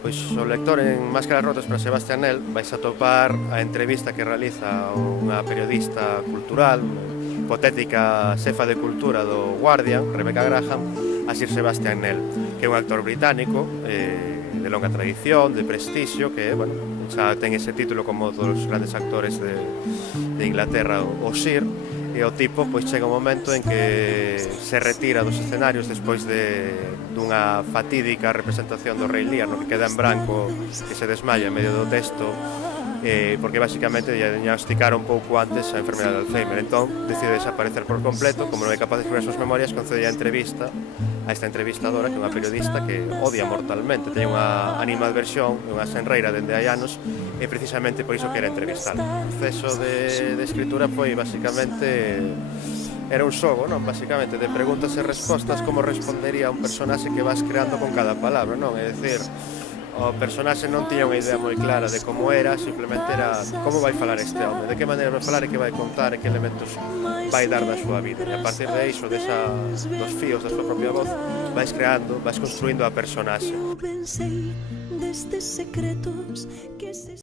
Pois o lector en Máscaras rotas para Sebastián Nell vais a topar a entrevista que realiza unha periodista cultural, hipotética xefa de cultura do Guardian, Rebecca Graham, a Sir Sebastián Nell, que é un actor británico de longa tradición, de prestixio, que bueno, xa ten ese título como todos os grandes actores de Inglaterra, o Sir, e o tipo pois chega un momento en que se retira dos escenarios despois dunha fatídica representación do Rei Lear, no que queda en branco, que se desmaya en medio do texto, porque basicamente lle diagnosticaron un pouco antes a enfermedade de Alzheimer. Entón decide desaparecer por completo. Como non é capaz de escribir as súas memorias, concede a entrevista a esta entrevistadora, que é unha periodista que odia mortalmente, ten unha animadversión, unha senreira dende hai anos, e precisamente por iso quere entrevistar. O proceso de escritura foi basicamente era un xogo, non? Basicamente de preguntas e respostas, como respondería un personaxe que vas creando con cada palabra, non? É dicir, o personaxe non tiña unha idea moi clara de como era, simplemente era como vai falar este home, de que maneira vai falar e que vai contar e que elementos vai dar da súa vida. E a partir de iso, dos fíos da súa propia voz, vais creando, vais construindo a personaxe.